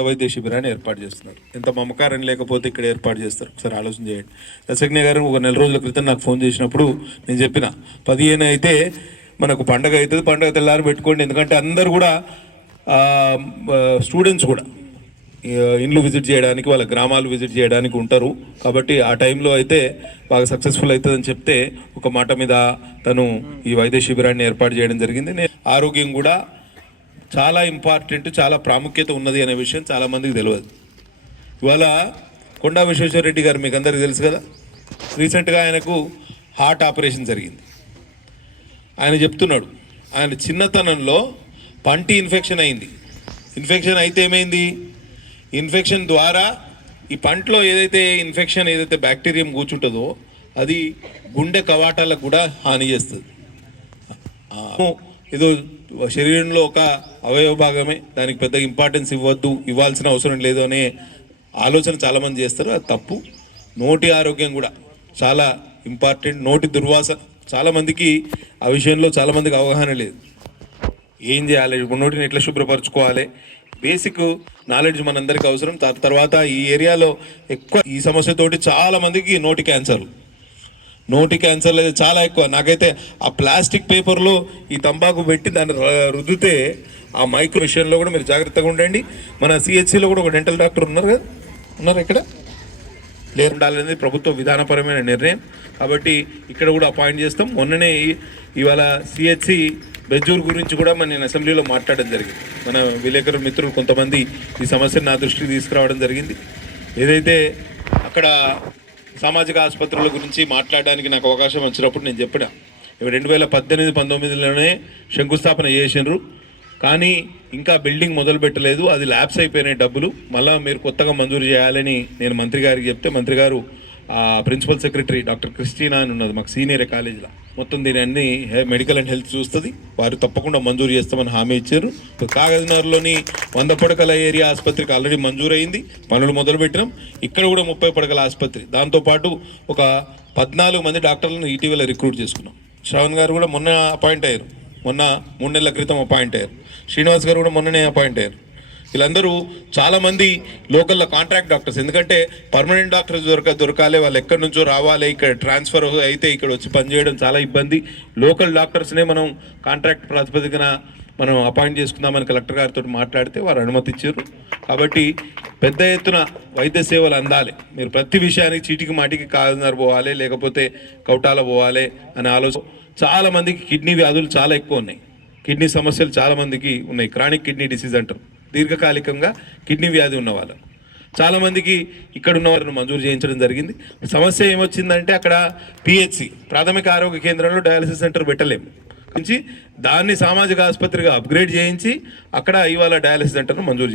వైద్య శిబిరాన్ని ఏర్పాటు చేస్తున్నారు. ఎంత మమకారం లేకపోతే ఇక్కడ ఏర్పాటు చేస్తారు, ఒకసారి ఆలోచన చేయండి. రసజ్ఞ గారు ఒక నెల రోజుల క్రితం నాకు ఫోన్ చేసినప్పుడు నేను చెప్పిన 15 అయితే మనకు పండగ అవుతుంది, పండగ తెల్లారి పెట్టుకోండి. ఎందుకంటే అందరు కూడా స్టూడెంట్స్ కూడా ఇండ్లు విజిట్ చేయడానికి, వాళ్ళ గ్రామాలు విజిట్ చేయడానికి ఉంటారు. కాబట్టి ఆ టైంలో అయితే బాగా సక్సెస్ఫుల్ అవుతుందని చెప్తే ఒక మాట మీద తను ఈ వైద్య శిబిరాన్ని ఏర్పాటు చేయడం జరిగింది. ఆరోగ్యం కూడా చాలా ఇంపార్టెంట్, చాలా ప్రాముఖ్యత ఉన్నది అనే విషయం చాలామందికి తెలియదు. ఇవాళ కొండా విశ్వేశ్వరరెడ్డి గారు మీకు అందరికీ తెలుసు కదా, రీసెంట్గా ఆయనకు హార్ట్ ఆపరేషన్ జరిగింది. ఆయన చెప్తున్నాడు, ఆయన చిన్నతనంలో పంటి ఇన్ఫెక్షన్ అయింది. ఇన్ఫెక్షన్ అయితే ఏమైంది, ఇన్ఫెక్షన్ ద్వారా ఈ పంటలో ఏదైతే బ్యాక్టీరియం కూర్చుంటుందో అది గుండె కవాటాలకు కూడా హాని చేస్తుంది. ఏదో శరీరంలో ఒక అవయవ భాగమే, దానికి పెద్ద ఇంపార్టెన్స్ ఇవ్వాల్సిన అవసరం లేదు అనే ఆలోచన చాలామంది చేస్తారు. అది తప్పు. నోటి ఆరోగ్యం కూడా చాలా ఇంపార్టెంట్. నోటి దుర్వాసన చాలామందికి ఆ విషయంలో చాలామందికి అవగాహన లేదు. ఏం చేయాలి, నోటిని ఎట్లా శుభ్రపరచుకోవాలి, బేసిక్ నాలెడ్జ్ మనందరికీ అవసరం. తర్వాత ఈ ఏరియాలో ఎక్కువ ఈ సమస్యతోటి చాలామందికి నోటి క్యాన్సర్లు అయితే చాలా ఎక్కువ. నాకైతే ఆ ప్లాస్టిక్ పేపర్లో ఈ తంబాకు పెట్టి దాన్ని రుద్దితే ఆ మైక్రో విషయంలో కూడా మీరు జాగ్రత్తగా ఉండండి. మన సిహెచ్సిలో కూడా ఒక డెంటల్ డాక్టర్ ఉన్నారు కదా, ఉన్నారు ఇక్కడ లేరు, ఉండాలనేది ప్రభుత్వ విధానపరమైన నిర్ణయం. కాబట్టి ఇక్కడ కూడా అపాయింట్ చేస్తాం. మొన్ననే ఇవాళ సిహెచ్సి బెజ్జూర్ గురించి కూడా నేను అసెంబ్లీలో మాట్లాడడం జరిగింది. మన విలేకరుల మిత్రులు కొంతమంది ఈ సమస్యను నా దృష్టికి తీసుకురావడం జరిగింది. ఏదైతే అక్కడ సామాజిక ఆసుపత్రుల గురించి మాట్లాడడానికి నాకు అవకాశం వచ్చినప్పుడు నేను చెప్పిన 2018-19లోనే శంకుస్థాపన చేసినారు, కానీ ఇంకా బిల్డింగ్ మొదలు పెట్టలేదు. అది ల్యాబ్స్ అయిపోయినాయి డబ్బులు. మళ్ళీ మీరు కొత్తగా మంజూరు చేయాలని నేను మంత్రి గారికి చెప్తే మంత్రి గారు ప్రిన్సిపల్ సెక్రటరీ డాక్టర్ క్రిస్టినా అని ఉన్నది మాకు సీనియర్ కాలేజీలో, మొత్తం దీని అన్ని మెడికల్ అండ్ హెల్త్ చూస్తుంది, వారు తప్పకుండా మంజూరు చేస్తామని హామీ ఇచ్చారు. కాగజ్నగర్లోని 100 పడకల ఏరియా ఆసుపత్రికి ఆల్రెడీ మంజూరు అయింది, పనులు మొదలుపెట్టినాం. ఇక్కడ కూడా 30 పడకల ఆసుపత్రి, దాంతోపాటు ఒక 14 మంది డాక్టర్లను ఇటీవల రిక్రూట్ చేసుకున్నాం. శ్రవణ్ గారు కూడా మొన్న అపాయింట్ అయ్యారు, మొన్న 3 నెలల క్రితం అపాయింట్ అయ్యారు. శ్రీనివాస్ గారు కూడా మొన్ననే అపాయింట్ అయ్యారు. వీళ్ళందరూ చాలామంది లోకల్లో కాంట్రాక్ట్ డాక్టర్స్. ఎందుకంటే పర్మనెంట్ డాక్టర్స్ దొరకాలి, వాళ్ళు ఎక్కడి నుంచో రావాలి, ఇక్కడ ట్రాన్స్ఫర్ అయితే ఇక్కడ వచ్చి పనిచేయడం చాలా ఇబ్బంది. లోకల్ డాక్టర్స్నే మనం కాంట్రాక్ట్ ప్రాతిపదికన మనం అపాయింట్ చేసుకుందామని కలెక్టర్ గారితో మాట్లాడితే వారు అనుమతి ఇచ్చారు. కాబట్టి పెద్ద ఎత్తున వైద్య సేవలు అందాలి. మీరు ప్రతి విషయానికి చీటికి మాటికి కాకినాడ పోవాలి, లేకపోతే కౌటాల పోవాలి అనే ఆలోచన. చాలామందికి కిడ్నీ వ్యాధులు చాలా ఎక్కువ ఉన్నాయి, కిడ్నీ సమస్యలు చాలామందికి ఉన్నాయి. క్రానిక్ కిడ్నీ డిసీజ్ అంటారు, దీర్ఘకాలికంగా కిడ్నీ వ్యాధి ఉన్న వాళ్ళు చాలామందికి ఇక్కడ ఉన్న వారిని మంజూరు చేయించడం జరిగింది. సమస్య ఏమొచ్చిందంటే అక్కడ పిహెచ్సి ప్రాథమిక ఆరోగ్య కేంద్రంలో డయాలసిస్ సెంటర్ పెట్టలేము నుంచి దాన్ని సామాజిక ఆసుపత్రిగా అప్గ్రేడ్ చేయించి అక్కడ ఇవాళ డయాలసిస్ సెంటర్ను మంజూరు